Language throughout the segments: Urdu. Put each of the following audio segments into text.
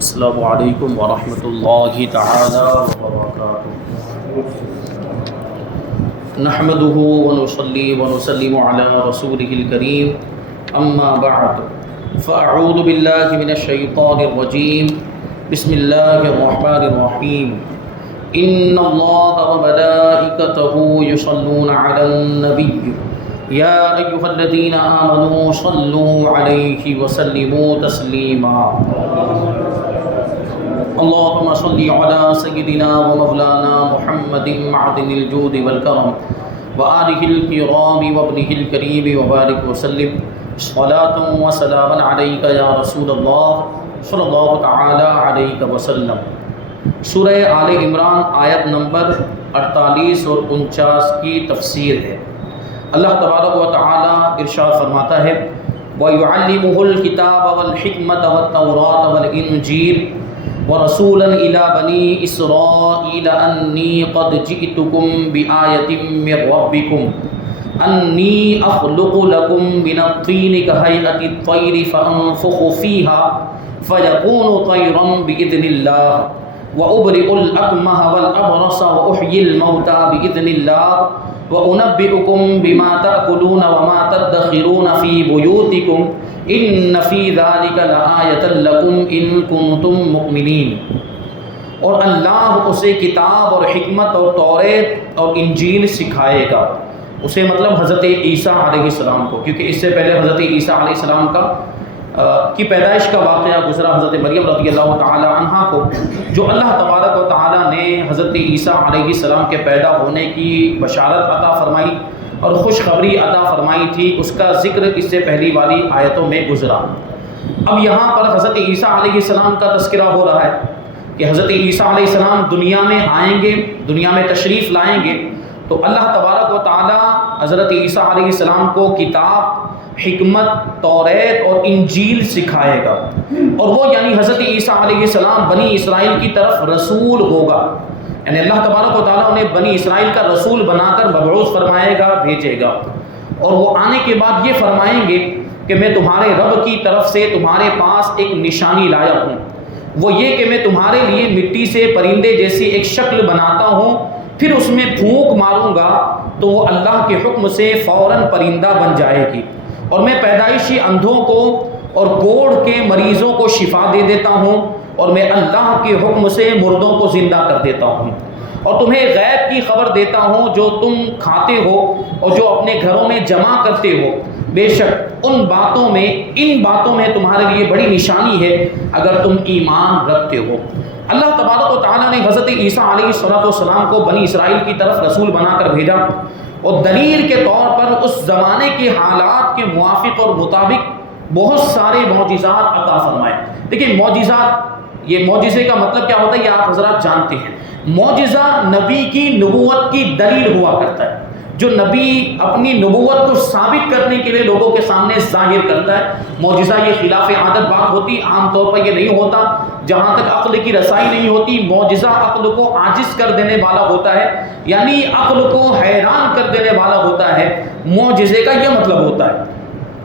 السلام علیکم ورحمۃ اللہ تعالی وبرکاتہ۔ نحمده ونصلي ونسلم على رسوله الكريم اما بعد فاعوذ بالله من الشیطان الرجیم بسم اللہ الرحمن الرحیم ان اللہ وملائکته یصلون علی النبی یا ایها الذین آمنوا صلوا علیہ وسلموا تسلیما۔ اللهم صل على سيدنا ومولانا محمد معدن الجود والكرم وآله الكرام وابنه الكريم وبارك وسلم صلاة وسلاما عليك يا رسول الله صلی اللہ تعالی علیہ وسلم۔ سورہ آل عمران آیت نمبر 48 اور 49 کی تفسیر ہے۔ اللہ تبارک و تعالی ارشاد فرماتا ہے وَيُعَلِّمُهُ الْكِتَابَ وَالْحِكْمَةَ وَالتَّوْرَاةَ وَالْإِنْجِيلَ وَرَسُولًا إِلَى بَنِي إِسْرَائِيلَ أَنِّي قَدْ جِئْتُكُمْ بِآيَةٍ مِّن رَّبِّكُمْ أَنِّي أَخْلُقُ لَكُم مِّنَ الطِّينِ كَهَيْئَةِ الطَّيْرِ فَأَنفُخُ فِيهَا فَيَكُونُ طَيْرًا بِإِذْنِ اللَّهِ وَأُبْرِئُ الْأَكْمَهَ وَالْأَبْرَصَ وَأُحْيِي الْمَوْتَىٰ بِإِذْنِ اللَّهِ وَأُنَبِّئُكُم بِمَا تَأْكُلُونَ وَمَا تَدَّخِرُونَ فِي بُيُوتِكُمْ إِنَّ فِي ذَلِكَ لَآيَةً لَكُمْ إِن كُنتُم مُّؤْمِنِينَ۔ اور اللہ اسے کتاب اور حکمت اور توریت اور انجیل سکھائے گا، اسے مطلب حضرت عیسیٰ علیہ السلام کو، کیونکہ اس سے پہلے حضرت عیسیٰ علیہ السلام کی پیدائش کا واقعہ گزرا حضرت مریم رضی اللہ تعالی عنہا کو، جو اللہ تبارک و تعالی نے حضرت عیسیٰ علیہ السلام کے پیدا ہونے کی بشارت عطا فرمائی اور خوشخبری عطا فرمائی تھی، اس کا ذکر اس سے پہلی والی آیتوں میں گزرا۔ اب یہاں پر حضرت عیسیٰ علیہ السلام کا تذکرہ ہو رہا ہے کہ حضرت عیسیٰ علیہ السلام دنیا میں آئیں گے، دنیا میں تشریف لائیں گے، تو اللہ تبارک و تعالی حضرت عیسیٰ علیہ السلام کو کتاب، حکمت، توریت اور انجیل سکھائے گا، اور وہ یعنی حضرت عیسیٰ علیہ السلام بنی اسرائیل کی طرف رسول ہوگا، یعنی اللہ تبارک و تعالیٰ انہیں بنی اسرائیل کا رسول بنا کر مبعوث فرمائے گا، بھیجے گا، اور وہ آنے کے بعد یہ فرمائیں گے کہ میں تمہارے رب کی طرف سے تمہارے پاس ایک نشانی لایا ہوں، وہ یہ کہ میں تمہارے لیے مٹی سے پرندے جیسی ایک شکل بناتا ہوں، پھر اس میں پھونک ماروں گا تو وہ اللہ کے حکم سے فوراً پرندہ بن جائے گی، اور میں پیدائشی اندھوں کو اور کوڑھ کے مریضوں کو شفا دے دیتا ہوں، اور میں اللہ کے حکم سے مردوں کو زندہ کر دیتا ہوں، اور تمہیں غیب کی خبر دیتا ہوں جو تم کھاتے ہو اور جو اپنے گھروں میں جمع کرتے ہو، بے شک ان باتوں میں تمہارے لیے بڑی نشانی ہے اگر تم ایمان رکھتے ہو۔ اللہ تبارک و تعالیٰ نے حضرت عیسیٰ علیہ السلام کو بنی اسرائیل کی طرف رسول بنا کر بھیجا، اور دلیل کے طور پر اس زمانے کے حالات کے موافق اور مطابق بہت سارے معجزات عطا فرمائے۔ دیکھیں معجزات، یہ معجزے کا مطلب کیا ہوتا ہے یہ آپ حضرات جانتے ہیں۔ معجزہ نبی کی نبوت کی دلیل ہوا کرتا ہے، جو نبی اپنی نبوت کو ثابت کرنے کے لیے لوگوں کے سامنے ظاہر کرتا ہے۔ معجزہ یہ خلاف عادت بات ہوتی، عام طور پر یہ نہیں ہوتا، جہاں تک عقل کی رسائی نہیں ہوتی، معجزہ عقل کو عاجز کر دینے والا ہوتا ہے، یعنی عقل کو حیران کر دینے والا ہوتا ہے، معجزے کا یہ مطلب ہوتا ہے،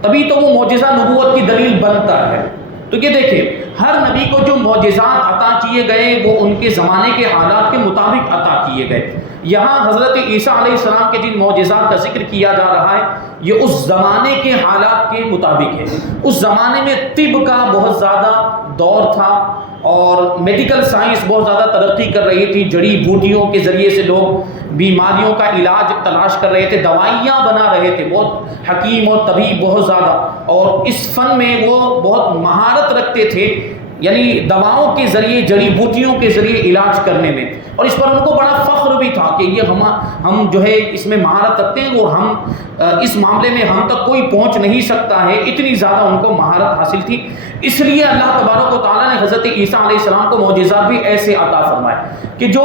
تبھی تو وہ معجزہ نبوت کی دلیل بنتا ہے۔ تو یہ دیکھیں ہر نبی کو جو معجزات عطا کیے گئے وہ ان کے زمانے کے حالات کے مطابق عطا کیے گئے۔ یہاں حضرت عیسیٰ علیہ السلام کے جن معجزات کا ذکر کیا جا رہا ہے یہ اس زمانے کے حالات کے مطابق ہے۔ اس زمانے میں طب کا بہت زیادہ دور تھا اور میڈیکل سائنس بہت زیادہ ترقی کر رہی تھی، جڑی بوٹیوں کے ذریعے سے لوگ بیماریوں کا علاج تلاش کر رہے تھے، دوائیاں بنا رہے تھے، بہت حکیم اور طبیب بہت زیادہ، اور اس فن میں وہ بہت مہارت رکھتے تھے، یعنی دواؤں کے ذریعے، جڑی بوٹیوں کے ذریعے علاج کرنے میں، اور اس پر ان کو بڑا فخر بھی تھا کہ یہ ہم جو ہے اس میں مہارت رکھتے ہیں اور ہم اس معاملے میں ہم تک کوئی پہنچ نہیں سکتا ہے، اتنی زیادہ ان کو مہارت حاصل تھی۔ اس لیے اللہ تبارک و تعالیٰ نے حضرت عیسیٰ علیہ السلام کو معجزات بھی ایسے عطا فرمائے کہ جو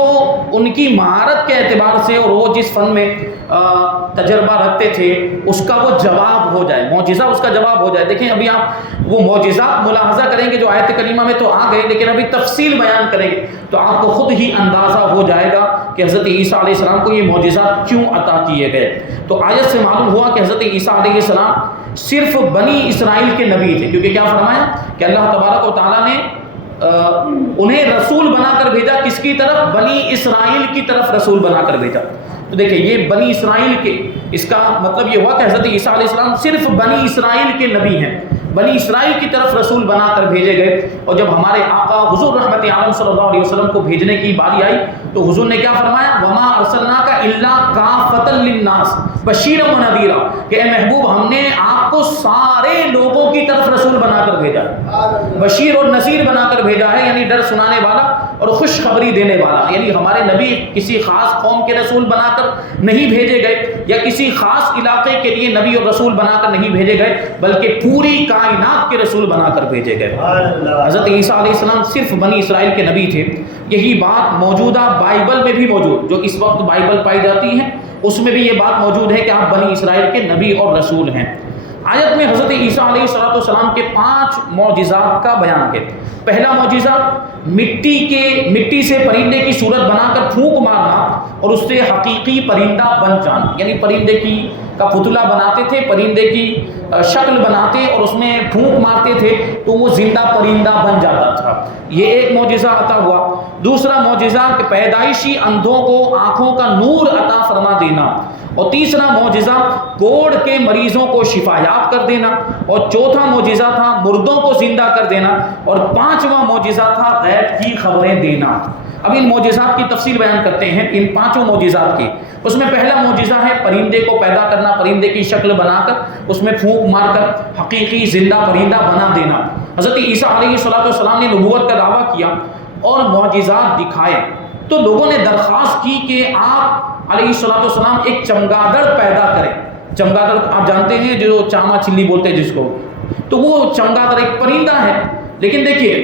ان کی مہارت کے اعتبار سے اور وہ جس فن میں تجربہ رکھتے تھے اس کا وہ جواب ہو جائے، معجزہ اس کا جواب ہو جائے۔ دیکھیں ابھی آپ وہ معجزات ملاحظہ کریں گے جو آیت کریمہ میں تو آ گئے، لیکن ابھی تفصیل بیان کریں گے تو آپ کو خود ہی اندازہ ہو جائے گا کہ حضرت عیسیٰ علیہ السلام کو یہ معجزات کیوں عطا کیے گئے۔ تو آیت سے معلوم ہوا کہ حضرت عیسیٰ علیہ السلام صرف بنی اسرائیل کے نبی تھے، کیونکہ کیا فرمایا کہ اللہ تبارک و تعالیٰ نے انہیں رسول بنا کر بھیجا، کس کی طرف؟ بنی اسرائیل کی طرف رسول بنا کر بھیجا۔ تو دیکھیں یہ بنی اسرائیل کے، اس کا مطلب یہ ہوا کہ حضرت عیسیٰ علیہ السلام صرف بنی اسرائیل کے نبی ہیں، بنی اسرائیل کی طرف رسول بنا کر بھیجے گئے۔ اور جب ہمارے آقا حضور رحمت عالم صلی اللہ علیہ وسلم کو بھیجنے کی باری آئی تو حضور نے کیا فرمایا؟ وما ارسلناک الا کافۃ للناس بشیرا ونذیرا، کہ اے محبوب ہم نے آپ کو سارے لوگوں کی طرف رسول بنا کر بھیجا، بشیر اور نذیر بنا کر بھیجا ہے، یعنی ڈر سنانے والا اور خوشخبری دینے والا۔ یعنی ہمارے نبی کسی خاص قوم کے رسول بنا کر نہیں بھیجے گئے یا کسی خاص علاقے کے لیے نبی اور رسول بنا کر نہیں بھیجے گئے، بلکہ پوری کائنات کے رسول بنا کر بھیجے گئے۔ حضرت عیسیٰ علیہ السلام صرف بنی اسرائیل کے نبی تھے۔ یہی بات موجودہ بائبل میں بھی موجود، جو اس وقت بائبل پائی جاتی ہے اس میں بھی یہ بات موجود ہے کہ آپ بنی اسرائیل کے نبی اور رسول ہیں۔ آیت میں حضرت عیسیٰ علیہ السلام کے 5 معجزات کا بیان ہے۔ پہلا معجزہ مٹی سے پرندے کی صورت بنا کر پھونک مارنا اور اس سے حقیقی پرندہ بن جانا، یعنی پرندے کا پتلا بناتے تھے، پرندے کی شکل بناتے اور اس میں پھونک مارتے تھے تو وہ زندہ پرندہ بن جاتا تھا۔ یہ ایک معجزہ عطا ہوا۔ دوسرا معجزہ کہ پیدائشی اندھوں کو آنکھوں کا نور عطا فرما دینا، اور تیسرا معجزہ کوڑ کے مریضوں کو شفایاب کر دینا، اور چوتھا معجزہ تھا مردوں کو زندہ کر دینا، اور 5واں معجزہ تھا غیب کی خبریں دینا۔ اب ان معجزات کی تفصیل بیان کرتے ہیں، ان 5 معجزات کی۔ اس میں پہلا معجزہ ہے پرندے کو پیدا کرنا، پرندے کی شکل بنا کر اس میں پھونک مار کر حقیقی زندہ پرندہ بنا دینا۔ حضرت عیسیٰ علیہ السلام نے نبوت کا دعویٰ کیا اور معجزات دکھائے، تو لوگوں نے درخواست کی کہ آپ علیہ السلام ایک چمگادڑ پیدا کریں۔ چمگادڑ آپ جانتے ہیں جو چاما چلی بولتے ہیں جس کو، تو وہ چمگادڑ ایک پرندہ ہے۔ لیکن دیکھیے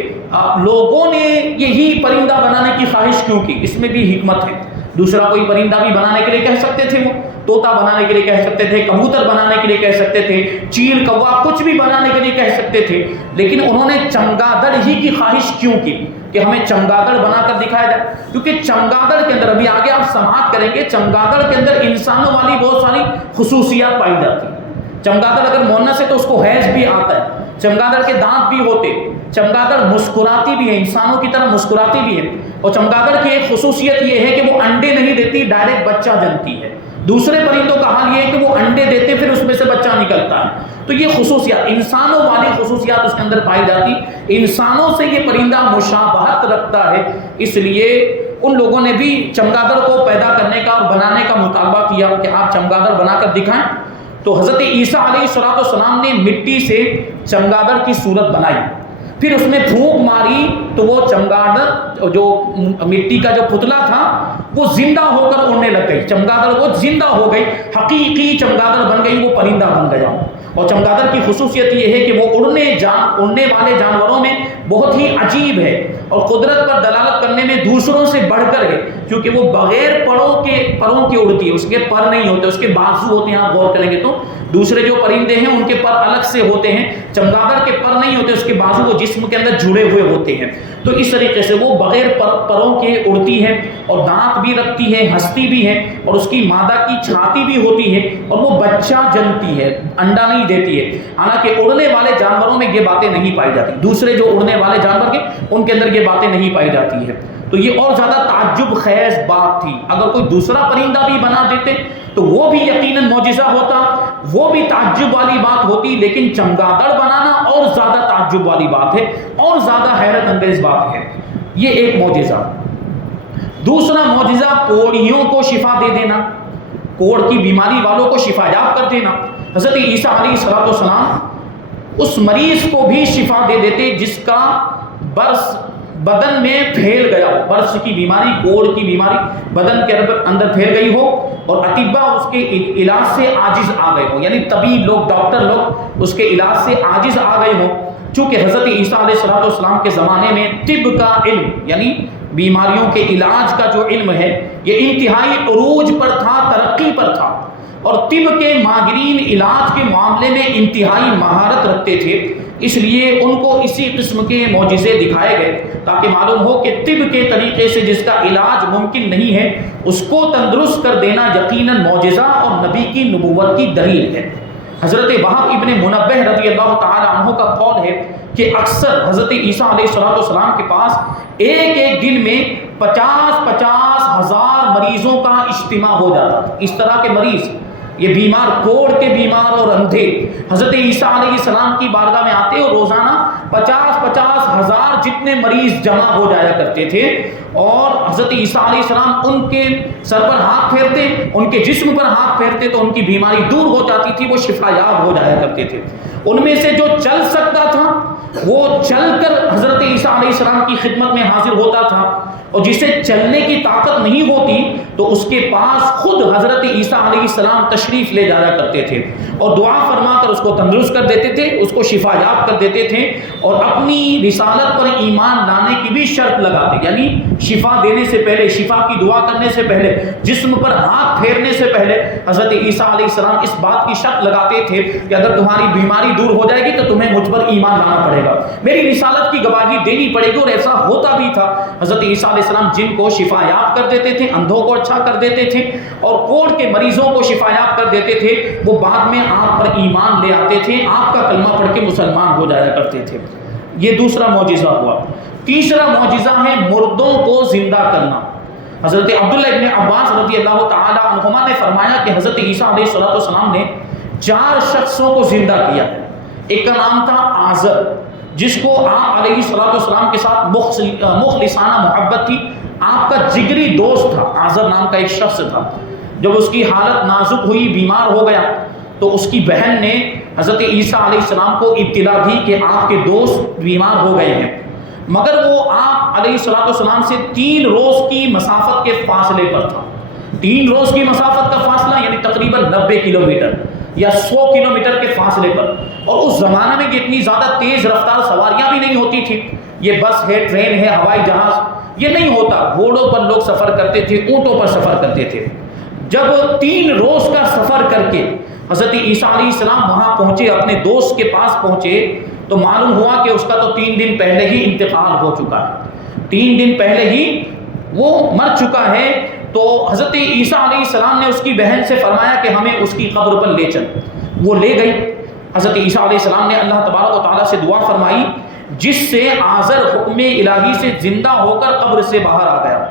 لوگوں نے یہی پرندہ بنانے کی خواہش کیوں کی؟ اس میں بھی حکمت ہے۔ دوسرا کوئی پرندہ بھی بنانے کے لیے کہہ سکتے تھے، وہ طوطا بنانے کے لیے کہہ سکتے تھے، کبوتر بنانے کے لیے کہہ سکتے تھے، چیل کوا کچھ بھی بنانے کے لیے کہہ سکتے تھے، لیکن انہوں نے چمگادڑ ہی کی خواہش کیوں کی کہ ہمیں چمگادڑ بنا کر دکھایا جائے؟ کیونکہ چمگادڑ کے اندر، ابھی آگے آپ سماعت کریں گے، چمگادڑ کے اندر انسانوں والی بہت ساری خصوصیات پائی جاتی ہیں۔ چمگادڑ اگر مونس ہے تو اس کو حیض بھی آتا ہے، چمگادڑ کے دانت بھی ہوتے، چمگادڑ مسکراتی بھی ہے، انسانوں کی طرح مسکراتی بھی ہے، اور چمگادڑ کی ایک خصوصیت یہ ہے کہ وہ انڈے نہیں دیتی، ڈائریکٹ بچہ جنتی ہے۔ دوسرے پرندوں کا حال یہ ہے کہ وہ انڈے دیتے پھر اس میں سے بچہ نکلتا ہے۔ تو یہ خصوصیات، انسانوں والی خصوصیات اس کے اندر پائی جاتی، انسانوں سے یہ پرندہ مشابہت رکھتا ہے، اس لیے ان لوگوں نے بھی چمگادڑ کو پیدا کرنے کا اور بنانے کا مطالبہ کیا کہ آپ چمگادڑ بنا کر دکھائیں۔ تو حضرت عیسیٰ علیہ السلام نے مٹی سے چمگادڑ کی صورت بنائی، پھر اس میں پھونک ماری تو وہ چمگادڑ جو مٹی کا جو پتلا تھا وہ زندہ ہو کر اڑنے لگ گئی، چمگادڑ وہ زندہ ہو گئی، حقیقی چمگادڑ بن گئی، وہ پرندہ بن گیا۔ اور چمگادڑ کی خصوصیت یہ ہے کہ وہ اڑنے والے جانوروں میں بہت ہی عجیب ہے اور قدرت پر دلالت کرنے میں دوسروں سے بڑھ کر ہے، کیونکہ وہ بغیر پروں کے اڑتی ہے، اس کے پر نہیں ہوتے، اس کے بازو ہوتے ہیں۔ آپ غور کریں گے تو دوسرے جو پرندے ہیں ان کے پر الگ سے ہوتے ہیں، چمگادڑ کے پر نہیں ہوتے، اس کے بازو وہ جسم کے اندر جڑے ہوئے ہوتے ہیں۔ تو اس طریقے سے وہ بغیر پروں کے اڑتی ہے اور دانت بھی رکھتی ہے، ہنستی بھی ہے، اور اس کی مادہ کی چھاتی بھی ہوتی ہے، اور وہ بچہ جنتی ہے، انڈا نہیں دیتی ہے۔ حالانکہ اڑنے والے جانوروں میں یہ باتیں نہیں پائی جاتی، دوسرے جو اڑنے والے جانور ہیں ان کے اندر یہ باتیں نہیں پائی جاتی ہے۔ تو یہ اور زیادہ تعجب خیز بات تھی۔ اگر کوئی دوسرا پرندہ بھی بنا دیتے تو وہ بھی یقیناً معجزہ ہوتا، وہ بھی تعجب والی بات ہوتی، لیکن چمگادڑ بنانا اور زیادہ تعجب والی بات ہے اور زیادہ حیرت انگیز بات ہے۔ یہ ایک معجزہ۔ دوسرا معجزہ کوڑیوں کو شفا دے دینا، کوڑ کی بیماری والوں کو شفا یاب کر دینا۔ حضرت عیسیٰ علیہ السلام اس مریض کو بھی شفا دے دیتے جس کا برس بدن میں پھیل گیا ہو، برس کی بیماری، کوڑ کی بیماری بدن کے اندر پھیل گئی ہو اور اطباء اس کے علاج سے عاجز آ گئے ہو، یعنی طبیب لوگ، ڈاکٹر لوگ اس کے علاج سے عاجز آ گئے ہوں۔ چونکہ حضرت عیسیٰ علیہ السلام کے زمانے میں طب کا علم، یعنی بیماریوں کے علاج کا جو علم ہے یہ انتہائی عروج پر تھا، ترقی پر تھا، اور طب کے ماہرین علاج کے معاملے میں انتہائی مہارت رکھتے تھے، اس لیے ان کو اسی قسم کے معجزے دکھائے گئے تاکہ معلوم ہو کہ طب کے طریقے سے جس کا علاج ممکن نہیں ہے اس کو تندرست کر دینا یقیناً معجزہ اور نبی کی نبوت کی دلیل ہے۔ حضرت وہب ابن منبہ رضی اللہ تعالی عنہ کا قول ہے کہ اکثر حضرت عیسیٰ علیہ السلام کے پاس ایک ایک دن میں 50,000 مریضوں کا اجتماع ہو جاتا تھا. اس طرح کے مریض، یہ بیمار، کوڑ کے بیمار اور اندھے، حضرت عیسیٰ علیہ السلام کی بارگاہ میں آتے اور روزانہ 50,000 جتنے مریض جمع ہو جایا کرتے تھے، اور حضرت عیسیٰ علیہ السلام ان کے سر پر ہاتھ پھیرتے، ان کے جسم پر ہاتھ پھیرتے تو ان کی بیماری دور ہو جاتی تھی، وہ شفا یاب ہو جایا کرتے تھے. ان میں سے جو چل سکتا تھا وہ چل کر حضرت عیسیٰ علیہ السلام کی خدمت میں حاضر ہوتا تھا، اور جسے چلنے کی طاقت نہیں ہوتی تو اس کے پاس خود حضرت عیسیٰ علیہ السلام تشریف لے جایا کرتے تھے اور دعا فرما کر اس کو تندرست کر دیتے تھے، اس کو شفا یاب کر دیتے تھے، اور اپنی رسالت پر ایمان لانے کی بھی شرط لگاتے. یعنی شفا دینے سے پہلے، شفا کی دعا کرنے سے پہلے، جسم پر ہاتھ پھیرنے سے پہلے حضرت عیسیٰ علیہ السلام اس بات کی شرط لگاتے تھے کہ اگر تمہاری بیماری دور ہو جائے گی تو تمہیں مجھ پر ایمان لانا پڑے گا، میری رسالت کی گواہی دینی پڑے گی. اور ایسا ہوتا بھی تھا. حضرت عیسیٰ علیہ السلام جن کو شفا یاب کر دیتے تھے، اندھوں کو اچھا کر دیتے تھے، اور کوڑ کے مریضوں کو شفا یاب کر دیتے تھے، وہ بعد میں آپ پر ایمان لے آتے تھے، آپ کا کلمہ پڑھ کے مسلمان ہو جایا کرتے تھے. یہ دوسرا معجزہ ہوا. تیسرا معجزہ ہے مردوں کو زندہ کرنا. حضرت عبداللہ ابن عباس رضی اللہ تعالی عنہما نے فرمایا کہ حضرت عیسیٰ علیہ السلام نے 4 شخصوں کو زندہ کیا. ایک کا نام تھا آزر، جس کو آپ علیہ السلام کے ساتھ مخلصانہ محبت تھی، آپ کا جگری دوست تھا. آزر نام کا ایک شخص تھا. جب اس کی حالت نازک ہوئی، بیمار ہو گیا، تو اس کی بہن نے حضرت عیسیٰ علیہ السلام کو اطلاع دی کہ آپ کے دوست بیمار ہو گئے ہیں، مگر وہ آپ علیہ السلام سے 3 روز کی مسافت کے فاصلے پر تھا. 3 روز کی مسافت کا فاصلہ یعنی تقریباً 90 کلومیٹر یا 100 کلومیٹر کے فاصلے پر. اور اس زمانے میں اتنی زیادہ تیز رفتار سواریاں بھی نہیں ہوتی تھی. یہ بس ہے، ٹرین ہے، ہوائی جہاز، یہ نہیں ہوتا. گھوڑوں پر لوگ سفر کرتے تھے، اونٹوں پر سفر کرتے تھے. جب 3 روز کا سفر کر کے حضرت عیسیٰ علیہ السلام وہاں پہنچے، اپنے دوست کے پاس پہنچے، تو معلوم ہوا کہ اس کا تو 3 دن پہلے ہی انتقال ہو چکا ہے. 3 دن پہلے ہی وہ مر چکا ہے. تو حضرت عیسیٰ علیہ السلام نے اس کی بہن سے فرمایا کہ ہمیں اس کی قبر پر لے چل. وہ لے گئی. حضرت عیسیٰ علیہ السلام نے اللہ تبارک و تعالیٰ سے دعا فرمائی، جس سے آزر حکم الہی سے زندہ ہو کر قبر سے باہر آ گیا.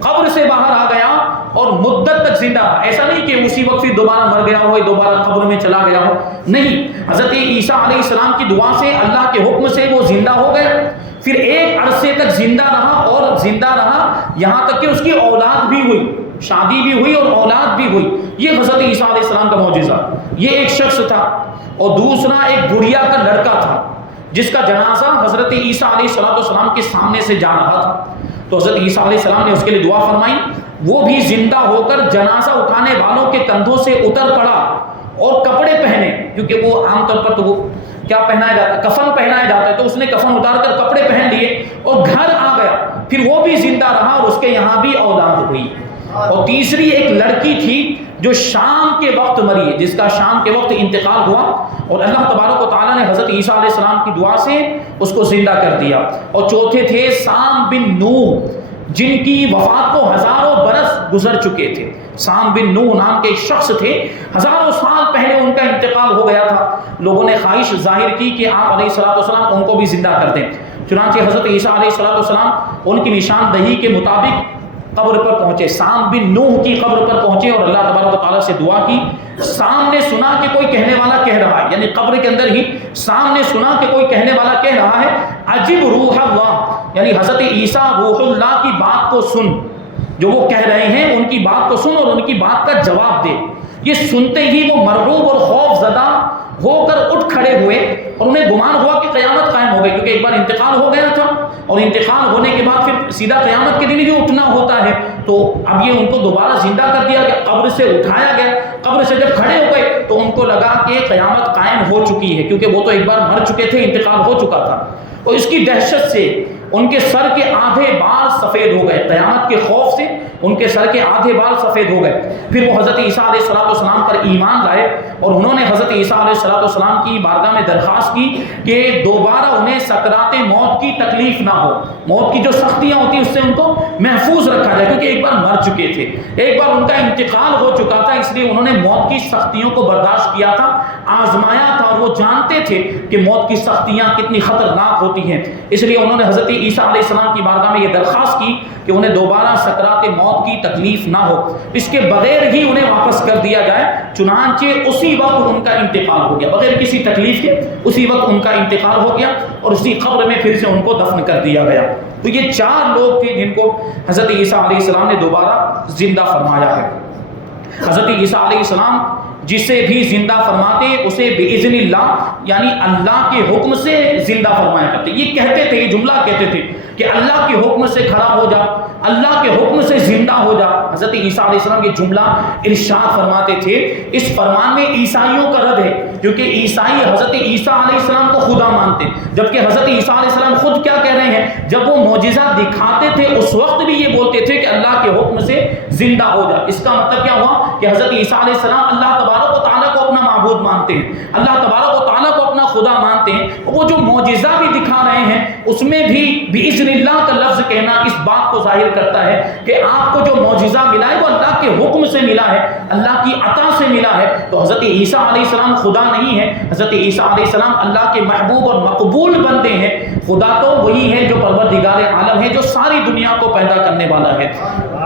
قبر سے باہر آ گیا اور مدت تک زندہ رہا. ایسا نہیں کہ اسی وقت پھر دوبارہ مر گیا ہو، دوبارہ قبر میں چلا گیا ہو، نہیں. حضرت عیسیٰ علیہ السلام کی دعا سے، اللہ کے حکم سے وہ زندہ ہو گیا. پھر ایک عرصے تک زندہ رہا اور زندہ رہا، یہاں تک کہ اس کی اولاد بھی ہوئی، شادی بھی ہوئی اور اولاد بھی ہوئی. یہ حضرت عیسیٰ علیہ السلام کا معجزہ. یہ ایک شخص تھا. اور دوسرا ایک بڑھیا کا لڑکا تھا جس کا جنازہ حضرت عیسیٰ علیہ السلام کے سامنے سے جا رہا تھا. تو حضرت عیسیٰ علیہ السلام نے اس کے لیے دعا فرمائی. وہ بھی زندہ ہو کر جنازہ اٹھانے والوں کے کندھوں سے اتر پڑا اور کپڑے پہنے، کیونکہ وہ عام طور پر تو وہ کیا پہنایا جاتا ہے، کفن پہنایا جاتا ہے، تو اس نے کفن اتار کر کپڑے پہن لیے اور گھر آ گیا. پھر وہ بھی زندہ رہا اور اس کے یہاں بھی اولاد ہوئی. اور تیسری ایک لڑکی تھی جو شام کے وقت مری، جس کا شام کے وقت انتقال ہوا، اور اللہ تبارک و تعالیٰ نے حضرت عیسیٰ علیہ السلام کی دعا سے اس کو زندہ کر دیا. اور چوتھے تھے سام بن نوح، جن کی وفات کو ہزاروں برس گزر چکے تھے. سام بن نوح نام کے ایک شخص تھے، ہزاروں سال پہلے ان کا انتقال ہو گیا تھا. لوگوں نے خواہش ظاہر کی کہ آپ علیہ السلام ان کو بھی زندہ کر دیں. چنانچہ حضرت عیسیٰ علیہ السلام ان کی نشاندہی کے مطابق قبر پر پہنچے، سام بن نوح کی قبر پر پہنچے اور اللہ تبارک و تعالیٰ سے دعا کی. سام نے سنا کہ کوئی کہنے والا کہہ رہا ہے، یعنی قبر کے اندر ہی سام نے سنا کہ کوئی کہنے والا کہہ رہا ہے، عجب روح اللہ، یعنی حضرت عیسیٰ روح اللہ کی بات کو سن. جو وہ کہہ رہے ہیں ان کی بات کو سن اور ان کی بات کا جواب دے. یہ سنتے ہی وہ مرعوب اور خوف زدہ ہو کر اٹھ کھڑے ہوئے اور انہیں گمان ہوا کہ قیامت قائم ہو گئی، کیونکہ ایک بار انتقال ہو گیا تھا اور انتقال ہونے کے بعد پھر سیدھا قیامت کے دن ہی اٹھنا ہوتا ہے. تو اب یہ ان کو دوبارہ زندہ کر دیا گیا، قبر سے اٹھایا گیا. قبر سے جب کھڑے ہو گئے تو ان کو لگا کہ قیامت قائم ہو چکی ہے، کیونکہ وہ تو ایک بار مر چکے تھے، انتقال ہو چکا تھا. اور اس کی دہشت سے ان کے سر کے آدھے بال سفید ہو گئے، قیامت کے خوف سے ان کے سر کے آدھے بال سفید ہو گئے۔ پھر وہ حضرت عیسیٰ علیہ السلام پر ایمان لائے اور انہوں نے حضرت عیسیٰ علیہ السلام کی بارگاہ میں درخواست کی کہ دوبارہ انہیں سکرات موت کی تکلیف نہ ہو، موت کی جو سختیاں ہوتی ہیں اس سے ان کو محفوظ رکھا جائے، کیونکہ ایک بار مر چکے تھے، ایک بار ان کا انتقال ہو چکا تھا، اس لیے انہوں نے موت کی سختیوں کو برداشت کیا تھا، آزمایا تھا، اور وہ جانتے تھے کہ موت کی سختیاں کتنی خطرناک ہوتی ہیں، اس لیے انہوں نے حضرت عیسیٰ علیہ السلام کی بارگاہ میں یہ درخواست کی کہ انہیں دوبارہ سکرات موت کی تکلیف نہ ہو، اس کے بغیر ہی انہیں واپس کر دیا جائے۔ چنانچہ اسی وقت ان کا انتقال ہو گیا، بغیر کسی تکلیف کے اسی وقت ان کا انتقال ہو گیا اور اسی قبر میں پھر سے ان کو دفن کر دیا گیا۔ تو یہ 4 لوگ تھے جن کو حضرت عیسیٰ علیہ السلام نے دوبارہ زندہ فرمایا ہے۔ حضرت عیسیٰ علیہ السلام جسے بھی زندہ فرماتے اسے بِإِذْنِ اللہ، یعنی اللہ کے حکم سے زندہ فرمایا کرتے۔ یہ کہتے تھے، یہ جملہ کہتے تھے کہ اللہ کے حکم سے کھڑا ہو جا، اللہ کے حکم سے زندہ ہو جا۔ حضرت عیسیٰ علیہ السلام یہ جملہ ارشاد فرماتے تھے۔ اس فرمان میں عیسائیوں کا رد ہے، کیونکہ عیسائی حضرت عیسیٰ علیہ السلام کو خدا مانتے، جبکہ حضرت عیسیٰ علیہ السلام خود کیا کہہ رہے ہیں، جب وہ معجزہ دکھاتے تھے اس وقت بھی یہ بولتے تھے کہ اللہ کے حکم سے زندہ ہو جا۔ اس کا مطلب کیا ہوا کہ حضرت عیسیٰ علیہ السلام اللہ تبارک و تعالیٰ کو اپنا معبود مانتے ہیں، اللہ تبارک و تعالیٰ کو اپنا خدا مانتے ہیں۔ وہ جو معجزہ بھی دکھا رہے ہیں اس میں بھی بِإِذْنِ اللہ کا لفظ کہنا اس بات کو ظاہر کرتا ہے کہ آپ کو جو معجزہ ملا ہے وہ اللہ کے حکم سے ملا ہے، اللہ کی عطا سے ملا ہے۔ تو حضرت عیسیٰ علیہ السلام خدا نہیں ہے، حضرت عیسیٰ علیہ السلام اللہ کے محبوب اور مقبول بندے ہیں۔ خدا تو وہی ہے جو پروردگار عالم ہے، جو ساری دنیا کو پیدا کرنے والا ہے۔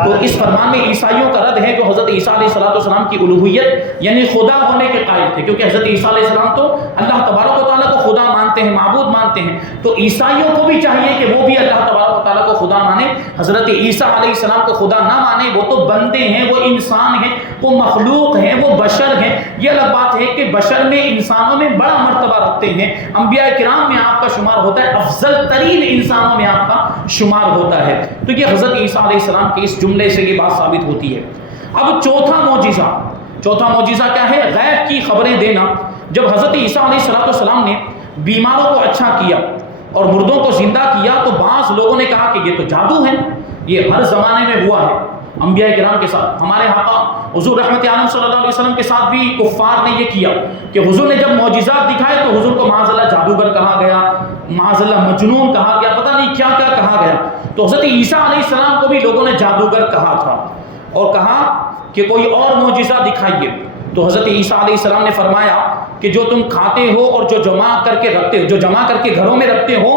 تو اس فرمان میں عیسائیوں کا رد ہے جو حضرت عیسیٰ علیہ السلام کی الوہیت یعنی خدا ہونے کے قائل تھے، کیونکہ حضرت عیسیٰ علیہ السلام تو اللہ تبارک و تعالیٰ کو خدا مانتے ہیں، معبود مانتے ہیں۔ تو عیسائیوں کو بھی چاہیے کہ وہ بھی اللہ تبارک و تعالیٰ کو خدا مانے، حضرت عیسیٰ علیہ السلام کو خدا نہ مانے۔ وہ تو بندے ہیں، وہ انسان ہیں، وہ مخلوق ہیں، وہ بشر ہیں۔ یہ الگ بات ہے کہ بشر میں انسانوں میں بڑا مرتبہ رکھتے ہیں، انبیاء کرام میں آپ کا شمار ہوتا ہے، افضل ترین انسانوں میں آپ کا شمار ہوتا ہے۔ تو یہ حضرت عیسیٰ علیہ السلام کے اس جملے سے یہ بات ثابت ہوتی ہے۔ اب چوتھا معجزہ کیا ہے؟ غیب کی خبریں دینا۔ جب حضرت عیسیٰ علیہ السلام نے بیماروں کو اچھا کیا اور مردوں کو زندہ کیا تو بعض لوگوں نے کہا کہ یہ تو جادو ہے، یہ ہر زمانے میں ہوا ہے انبیاء کرام کے ساتھ۔ ہمارے آقا حضور رحمت عالم صلی اللہ علیہ وسلم کے ساتھ بھی کفار نے یہ کیا کہ حضور نے جب معجزات دکھائے تو حضور کو معاذ اللہ جادوگر کہا گیا، معاذ اللہ مجنون کہا گیا، پتہ نہیں کیا کیا کہا گیا۔ تو حضرت عیسیٰ علیہ السلام کو بھی لوگوں نے جادوگر کہا تھا اور کہا کہ کوئی اور معجزہ دکھائیے۔ تو حضرت عیسیٰ علیہ السلام نے فرمایا کہ جو تم کھاتے ہو اور جو جمع کر کے رکھتے ہو، جو جمع کر کے گھروں میں رکھتے ہو،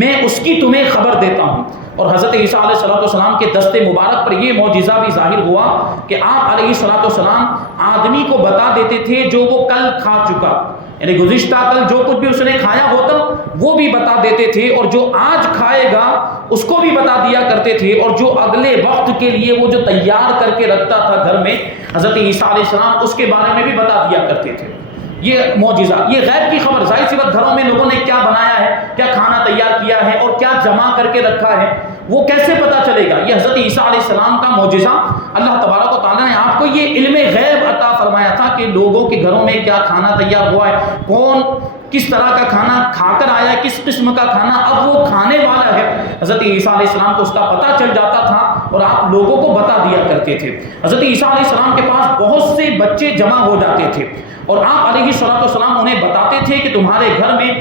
میں اس کی تمہیں خبر دیتا ہوں۔ اور حضرت عیسیٰ علیہ السلام کے دست مبارک پر یہ معجزہ بھی ظاہر ہوا کہ آپ علیہ السلام آدمی کو بتا دیتے تھے جو وہ کل کھا چکا، یعنی گزشتہ کل جو کچھ بھی اس نے کھایا ہوتا وہ بھی بتا دیتے تھے، اور جو آج کھائے گا اس کو بھی بتا دیا کرتے تھے، اور جو اگلے وقت کے لیے وہ جو تیار کر کے رکھتا تھا گھر میں حضرت عیسیٰ علیہ السلام، اس کے بارے میں بھی بتا دیا کرتے تھے۔ یہ معجزہ، یہ غیب کی خبر، ظاہر سی بات گھروں میں لوگوں نے کیا بنایا ہے، کیا کھانا تیار کیا ہے اور کیا جمع کر کے رکھا ہے، وہ کیسے پتا چلے گا؟ یہ حضرت عیسیٰ علیہ السلام کا معجزہ، اللہ تبارک و تعالیٰ نے آپ کو یہ علم غیب عطا فرمایا تھا کہ لوگوں کے گھروں میں کیا کھانا تیار ہوا ہے، کون کس طرح کا کھانا کھا کر آیا ہے، کس قسم کا کھانا اب وہ کھانے والا ہے۔ حضرت عیسیٰ علیہ السلام کو اس کا پتہ چل جاتا تھا اور آپ لوگوں کو بتا دیا کرتے تھے۔ حضرت عیسیٰ علیہ السلام کے پاس بہت سے بچے جمع ہو جاتے تھے اور آپ علیہ السلام انہیں بتاتے تھے کہ تمہارے گھر میں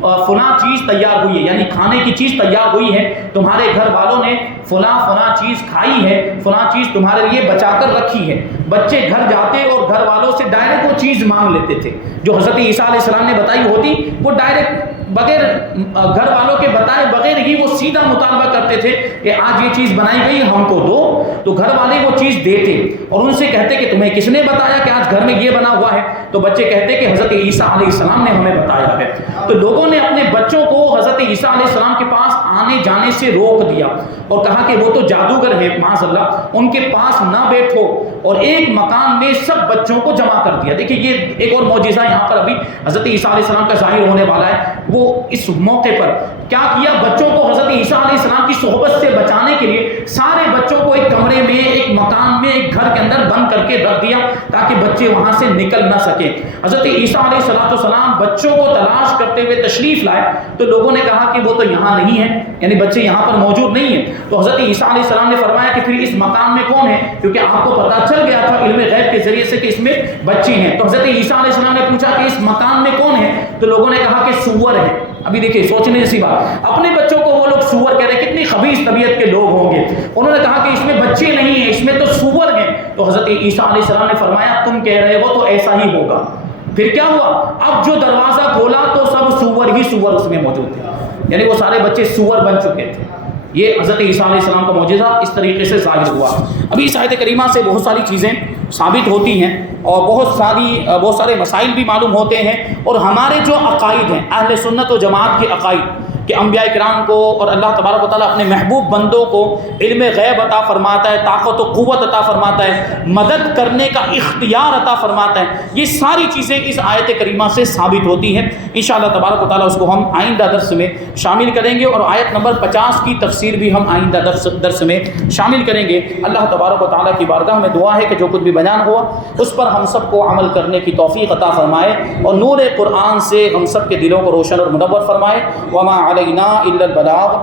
فلاں چیز تیار ہوئی ہے، یعنی کھانے کی چیز تیار ہوئی ہے، تمہارے گھر والوں نے فلاں چیز کھائی ہے، فلاں چیز تمہارے لیے بچا کر رکھی ہے۔ بچے گھر جاتے اور گھر والوں سے ڈائریکٹ وہ چیز مانگ لیتے تھے جو حضرت عیسیٰ علیہ السلام نے بتائی ہوتی، وہ ڈائریکٹ بغیر گھر والوں کے بتائے بغیر ہی وہ سیدھا مطالبہ کرتے تھے کہ آج یہ چیز بنائی گئی ہم کو دو، تو گھر والے وہ چیز دیتے اور ان سے کہتے کہ تمہیں کس نے بتایا کہ آج گھر میں یہ بنا ہوا ہے؟ تو بچے کہتے کہ حضرت عیسیٰ علیہ السلام نے ہمیں بتایا ہے۔ تو لوگوں نے اپنے بچوں کو حضرت عیسیٰ علیہ السلام کے پاس آنے جانے سے روک دیا اور کہا کہ وہ تو جادوگر ہے، معاذ اللہ ان کے پاس نہ بیٹھو، اور ایک مکان میں سب بچوں کو جمع کر دیا۔ دیکھیے یہ ایک اور معجزہ یہاں پر ابھی حضرت عیسیٰ علیہ السلام کا ظاہر ہونے والا ہے۔ وہ اس موقع پر کیا کیا، بچوں کو حضرت عیسیٰ علیہ السلام کی صحبت سے بچانے کے لیے سارے بچوں کو ایک کمرے میں ایک مکان مکان میں ایک گھر کے اندر بند کر کے رکھ دیا تاکہ بچے وہاں سے نکل نہ سکیں۔ حضرت عیسیٰ علیہ السلام بچوں کو تلاش کرتے ہوئے تشریف لائے تو لوگوں نے کہا کہ وہ تو یہاں نہیں ہے، یعنی بچے یہاں پر موجود نہیں ہیں۔ تو حضرت عیسیٰ علیہ السلام نے فرمایا کہ پھر اس مکان میں کون ہے، کیونکہ آپ کو پتہ چل گیا تھا علم غیب کے ذریعے سے کہ اس میں بچے ہیں۔ تو حضرت عیسیٰ علیہ السلام نے پوچھا کہ اس مکان میں کون ہے، تو لوگوں نے کہا کہ سور ہے۔ ابھی دیکھیں سوچنے جیسی بات، اپنے بچوں کو وہ لوگ سور کہہ رہے ہیں، کتنی خبیث طبیعت کے لوگ ہوں گے۔ انہوں نے کہا کہ اس میں بچے نہیں ہیں، اس میں تو سور ہیں۔ تو حضرت عیسیٰ علیہ السلام نے فرمایا تم کہہ رہے ہو تو ایسا ہی ہوگا۔ پھر کیا ہوا، اب جو دروازہ کھولا تو سب سور ہی سور اس میں موجود تھے، یعنی وہ سارے بچے سور بن چکے تھے۔ یہ حضرت عیسیٰ علیہ السلام کا معجزہ اس طریقے سے ظاہر ہوا۔ ابھی اس آیت کریمہ سے بہت ساری چیزیں ثابت ہوتی ہیں اور بہت سارے مسائل بھی معلوم ہوتے ہیں، اور ہمارے جو عقائد ہیں اہل سنت و جماعت کے عقائد کہ انبیاء کرام کو اور اللہ تبارک و تعالیٰ اپنے محبوب بندوں کو علم غیب عطا فرماتا ہے، طاقت و قوت عطا فرماتا ہے، مدد کرنے کا اختیار عطا فرماتا ہے، یہ ساری چیزیں اس آیت کریمہ سے ثابت ہوتی ہیں۔ انشاءاللہ تبارک و تعالیٰ اس کو ہم آئندہ درس میں شامل کریں گے، اور آیت نمبر 50 کی تفسیر بھی ہم آئندہ درس میں شامل کریں گے۔ اللہ تبارک و تعالیٰ کی بارگاہ میں دعا ہے کہ جو کچھ بھی بیان ہوا اس پر ہم سب کو عمل کرنے کی توفیق عطا فرمائے، اور نور قرآن سے ہم سب کے دلوں کو روشن اور منور فرمائے۔ وما علینا الا البلاغ